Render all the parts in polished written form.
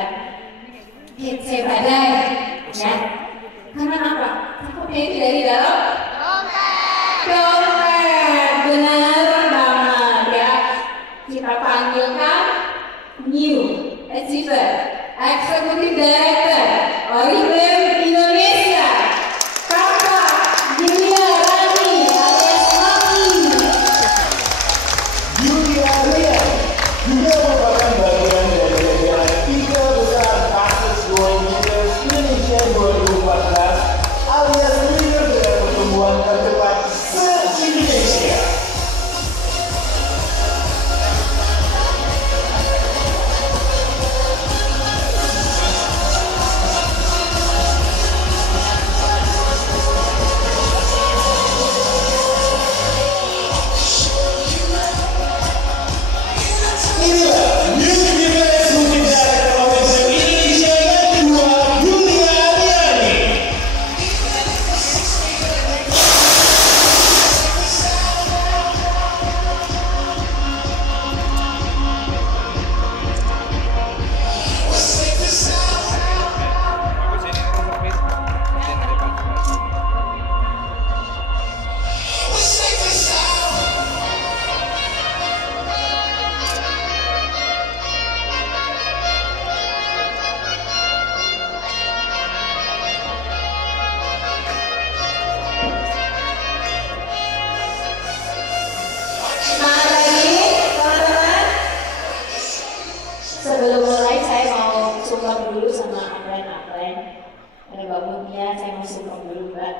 ya. Saya badai, ya. Karena apa? Takutnya itu dari dalam dompet, benar banget ya. Kita panggilkan New Achiever, Executive Director, Oriflame Indonesia, Kakak Julia Rani alias Mami. Julia Ria juga merupakan bagian dari jajaran 3 besar Fastest Growing Leaders Indonesia 2014 alias leader dengan pertumbuhan tercepat se-Indonesia. Sebelum mulai saya mau sungkem dulu sama apren-apren. Ada Mbak Mutia, saya mau sungkem dulu Mbak.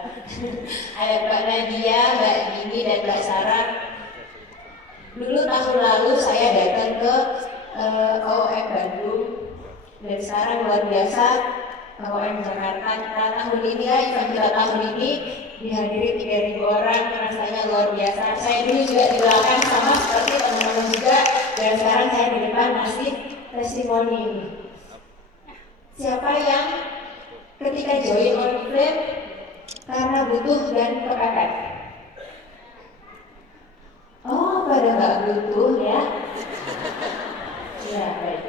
Ada Mbak Nadia, Mbak Dini, dan Mbak Sarah. Dulu tahun lalu saya datang ke OM Bandung, dan sekarang luar biasa OM Jakarta. Kita tahun ini ya, event kita tahun ini dihadiri 3.000 orang, rasanya luar biasa. Saya dulu juga di belakang sama seperti teman-teman juga, dan sekarang saya di depan masih testimoni ini. Siapa yang ketika join Oriflame karena butuh dan kepepet? Oh, pada nggak butuh ya? Ya, baik.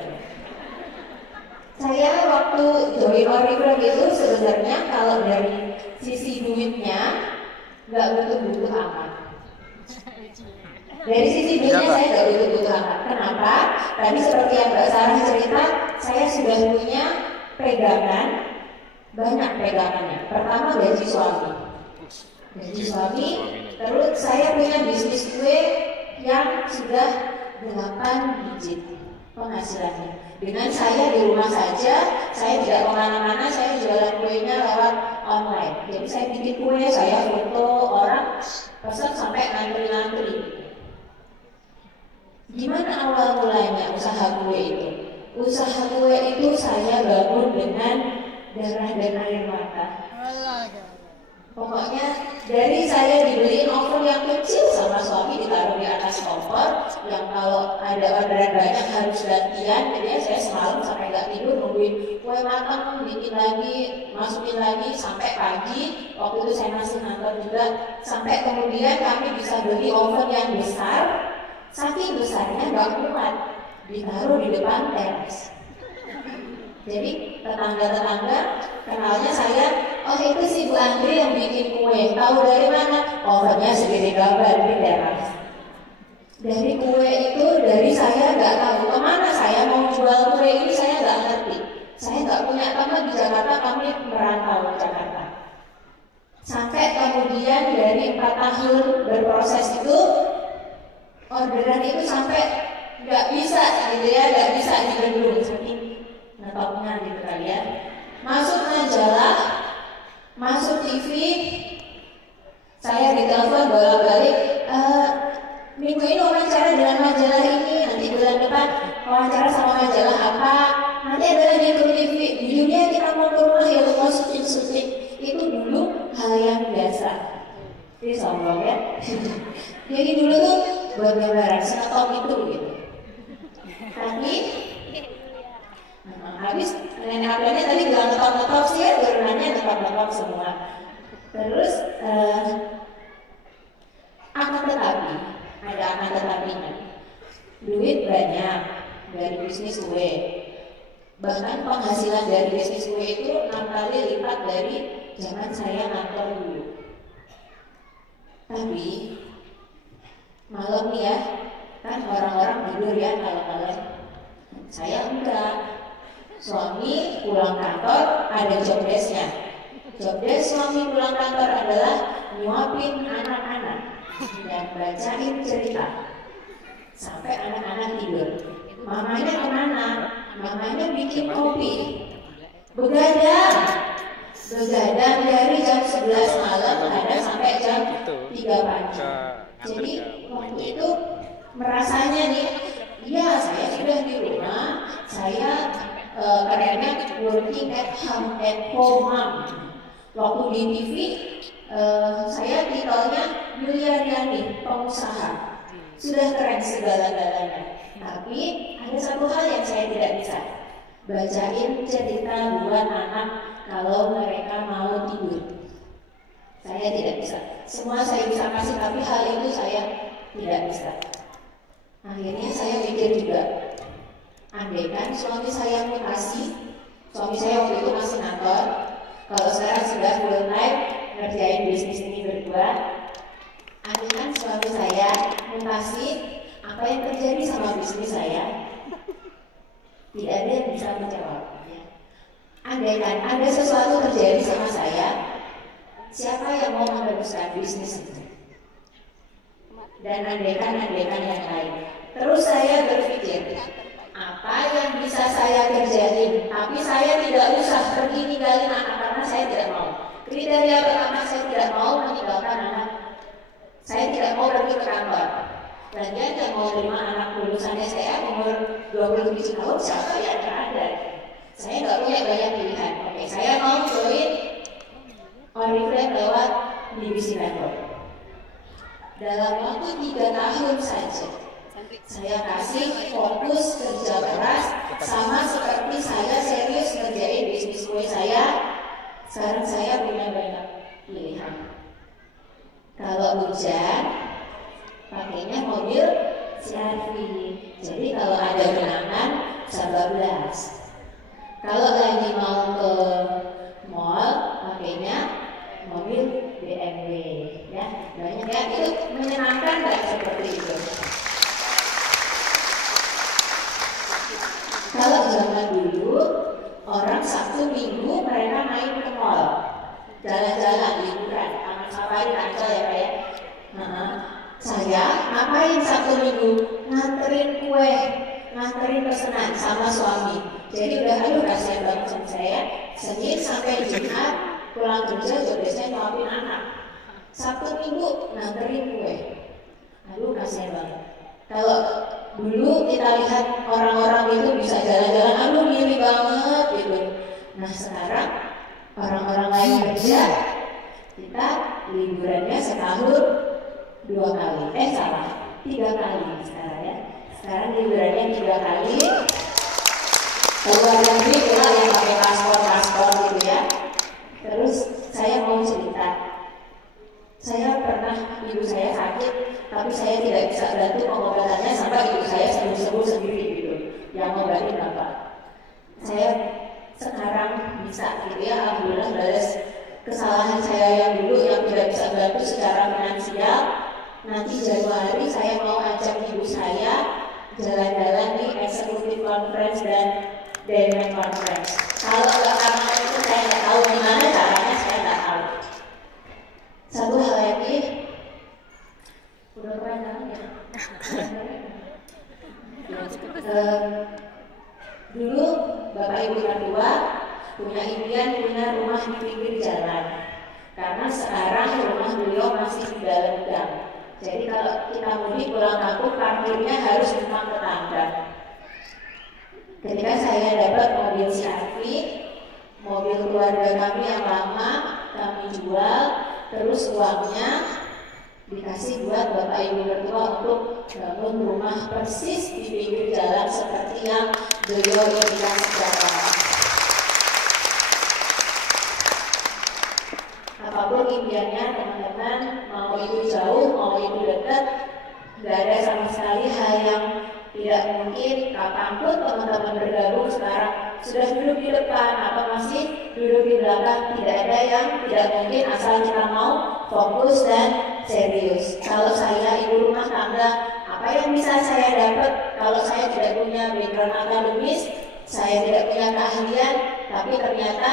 Saya waktu join Oriflame itu sebenarnya kalau dari sisi duitnya nggak butuh-butuh amat. Dari sisi duitnya saya nggak butuh-butuh amat. Kenapa? Tadi seperti yang Mbak Sarah cerita, saya sudah punya pegangan, banyak pegangannya. Pertama gaji suami. Gaji suami, terus saya punya bisnis kue yang sudah 8 digit penghasilannya. Dengan saya di rumah saja, saya tidak kemana-mana, saya jualan kuenya lewat online. Jadi saya bikin kue, saya foto orang, pesan sampai ngantri-ngantri. Gimana awal mulanya usaha kue itu? Usaha kue itu saya bangun dengan darah dan air mata. Pokoknya dari saya dibeliin oven yang kecil sama suami, ditaruh di atas kompor, yang kalau ada orderan banyak harus gantian. Jadi saya semalam sampai nggak tidur nungguin kue matang, bikin lagi, masukin lagi sampai pagi. Waktu itu saya masih ngantor juga, sampai kemudian kami bisa beli oven yang besar. Saking besarnya nggak kuat, ditaruh di depan teras. Jadi tetangga-tetangga kenalnya saya, oh itu si Bu Andri yang bikin kue. Tahu dari mana? Ovennya segede gambar di teras. Dari kue itu, dari saya nggak tahu kemana saya mau jual kue ini, saya nggak ngerti. Saya nggak punya teman di Jakarta, kami merantau ke Jakarta. Sampai kemudian dari 4 tahun berproses itu, orderan itu sampai nggak bisa gitu ya, nggak bisa dibendung saking ngetopnya gitu kali ya. Masuk majalah, masuk TV, saya ditelepon bolak-balik, minggu ini wawancara dengan majalah ini, nanti bulan depan wawancara sama majalah apa, nanti ada lagi ke TV, judulnya kita mau ke rumah ya, mau syuting. Itu dulu hal yang biasa. Ini sombong ya. Jadi dulu tuh buat gambaran senetop itu gitu. Tapi habis nenek abangnya tadi bilang ngetop-ngetop sih ya, turunannya ngetop-ngetop semua. Terus akan tetapi, ada akan tetapinya. Duit banyak dari bisnis kue. Bahkan penghasilan dari bisnis kue itu 6 kali lipat dari zaman saya ngantor dulu. Tapi malam nih ya, kan orang-orang tidur ya malam-malam. Saya enggak. Suami pulang kantor ada job desk-nya. Job desk suami pulang kantor adalah nyuapin anak-anak dan bacain cerita sampai anak-anak tidur. Mamanya kemana? Mamanya bikin kopi. Begadang dari jam 11 malam ada sampai jam 3 pagi. Jadi waktu itu merasanya nih, iya saya sudah di rumah, saya kadang-kadang working at home mom. Waktu di TV saya titelnya miliariani, pengusaha. Sudah keren segala-galanya. Tapi ada satu hal yang saya tidak bisa, bacain cerita buat anak kalau mereka mau tidur. Saya tidak bisa. Semua saya bisa kasih, tapi hal itu saya tidak bisa. Akhirnya saya mikir juga, andaikan suami saya mutasi, suami saya waktu itu masih ngantor, kalau sekarang sudah full time ngerjain bisnis ini berdua, andaikan suami saya mutasi, apa yang terjadi sama bisnis saya? Tidak ada yang bisa menjawab. Andaikan ada sesuatu terjadi sama saya, siapa yang mau meneruskan bisnis itu? Dan andaikan yang lain. Terus saya berpikir, apa yang bisa saya kerjain? Tapi saya tidak usah pergi ninggalin anak karena saya tidak mau. Kriteria pertama, saya tidak mau meninggalkan anak. Saya tidak mau pergi ke kantor. Lagian yang mau terima anak lulusan STM umur 27 tahun siapa yang ada? Saya nggak punya banyak pilihan. Oke, saya mau join Oriflame lewat BBC Network. Dalam waktu 3 tahun saja, saya kasih fokus kerja keras, sama seperti saya serius ngerjain bisnis kue saya. Sekarang saya punya banyak pilihan. Kalau hujan, pakainya mobil CR-V. Jadi kalau ada genangan, bisa bablas. Kalau lagi mau ke mall, pakainya mobil BMW. Ya, banyak ya. Itu menyenangkan nggak seperti itu? Kalau zaman dulu, orang Sabtu Minggu mereka main ke mall, jalan-jalan, liburan, taman safari, Ancol ya Pak ya. Saya ngapain Sabtu Minggu? Nganterin kue, nganterin pesanan sama suami. Jadi udah aduh kasihan banget sama saya. Senin sampai Jumat pulang kerja juga biasanya nyuapin anak. Sabtu Minggu nganterin kue. Aduh kasihan banget. Kalau dulu kita lihat orang-orang itu bisa jalan-jalan, aduh milih banget gitu. Nah sekarang orang-orang lain kerja, kita liburannya setahun 2 kali, 3 kali sekarang ya. Sekarang liburannya 3 kali. Keluar negeri kita yang pakai paspor gitu ya. Terus saya mau cerita, saya pernah ibu saya sakit, tapi saya tidak bisa bantu pengobatannya sampai ibu saya sembuh sendiri gitu. Yang ngobatin bapak. Saya sekarang bisa gitu ya, alhamdulillah balas kesalahan saya yang dulu yang tidak bisa bantu secara finansial. Nanti Januari saya mau ajak ibu saya jalan-jalan di Executive Conference dan Dynamic Conference. Kalau nggak karena itu saya nggak tahu gimana caranya, saya nggak tahu. Satu hal lagi, udah kepanjangan ya. Dulu bapak ibu mertua punya impian punya rumah di pinggir jalan, karena sekarang rumah beliau masih di dalam gang. Jadi kalau kita mudik pulang kampung, parkirnya harus numpang tetangga. Ketika saya dapat mobil CR-V, mobil keluarga kami yang lama kami jual, terus uangnya dikasih buat bapak ibu mertua untuk bangun rumah persis di pinggir jalan seperti yang beliau impikan sekarang. Apapun impiannya teman-teman, mau itu jauh, mau itu dekat, nggak ada sama sekali hal yang tidak mungkin. Kapanpun teman-teman bergabung sekarang sudah duduk di depan atau masih duduk di belakang, tidak ada yang tidak mungkin asal kita mau fokus dan serius. Kalau saya ibu rumah tangga, apa yang bisa saya dapat kalau saya tidak punya background akademis, saya tidak punya keahlian, tapi ternyata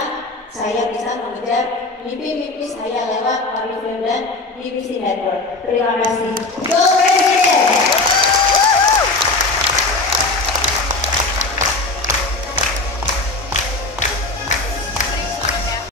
saya bisa mengejar mimpi-mimpi saya lewat Oriflame dan BBC Network. Terima kasih. Go Presiden!